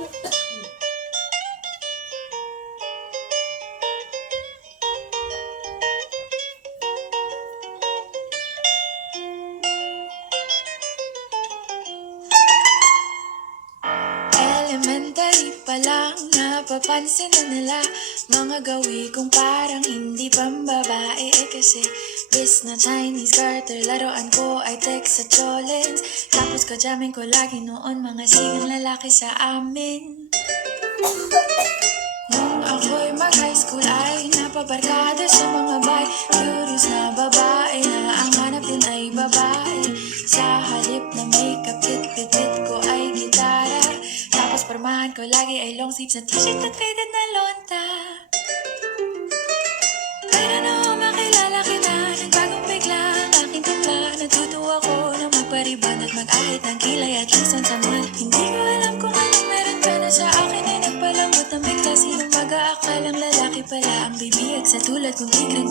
Elementary pa lang, napapansin na nila mga gawi kong parang hindi pambabae. Kasi bis na Chinese garter, laruan ko ay text sa cholens. Tapos kajamin ko lagi noon mga sigang lalaki sa amin. Nung ako'y mag-high school ay napabarkada sa mga bay. Curious na babae na ang hanap din ay babae. Sa halip na makeup kit, bit ko ay gitara. Tapos pormahan ko lagi ay long sleeves na t-shirt at faded na lonta. Pero nung makilala kita, nagbagong bigla ang aking timpla. Natutuwa ko na magpariban at mag-ahit ng kilay at lisan sa man. Hindi ko alam kung anong meron ka na sa akin ay nagpalambot ng bigla. Sinong mag-aakalang lalaki pala ang bibiyag sa tulad kong tigre.